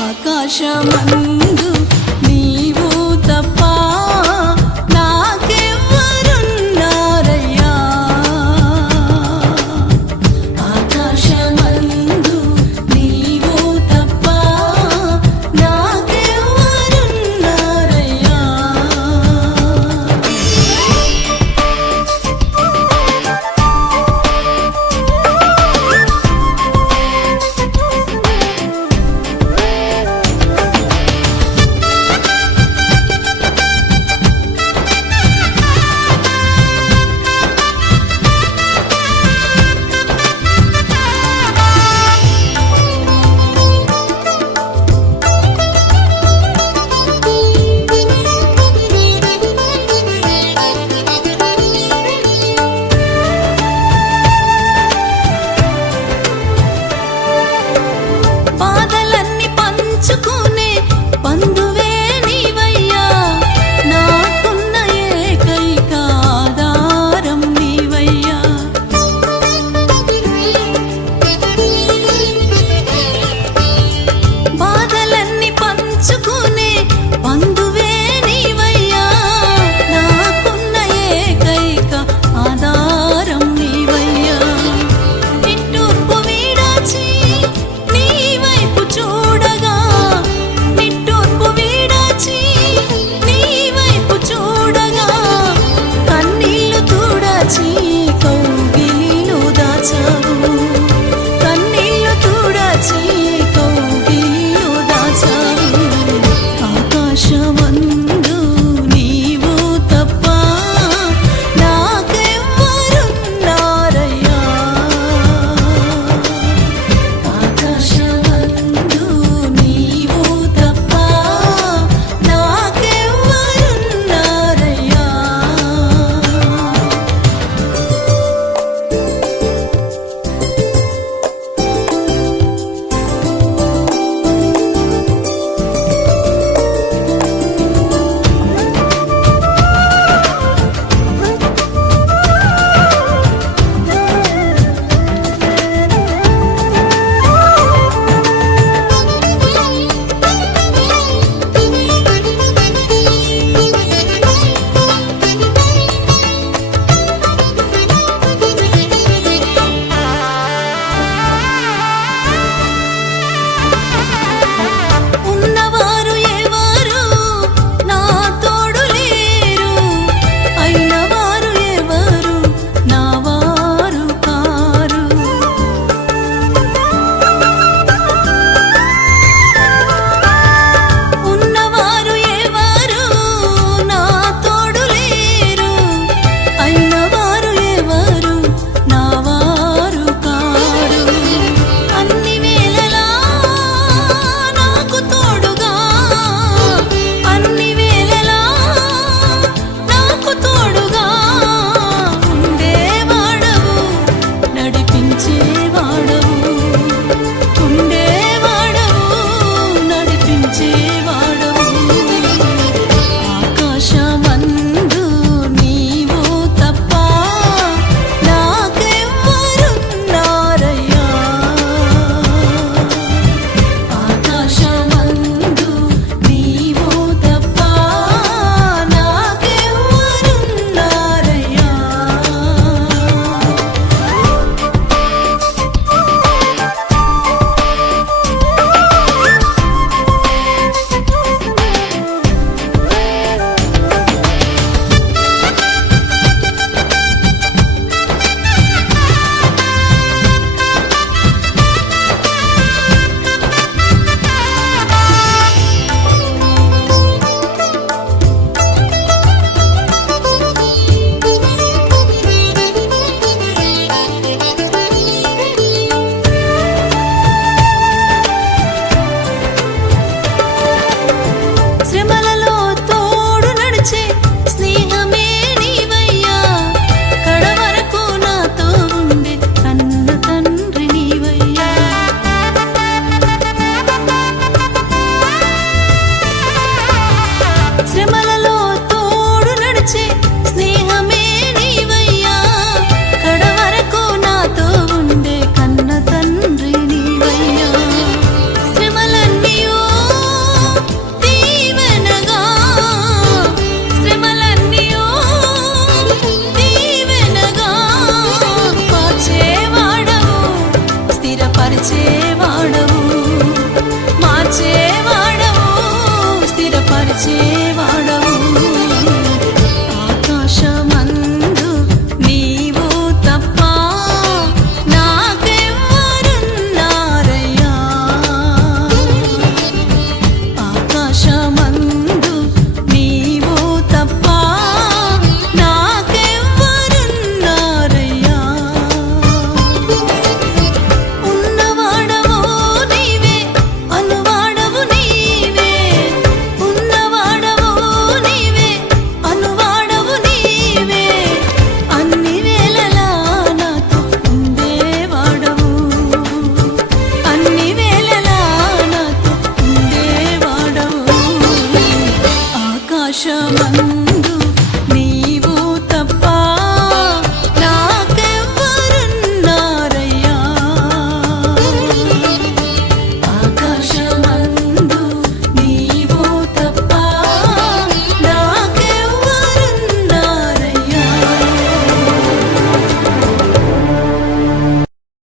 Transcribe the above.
ఆకాశమన్న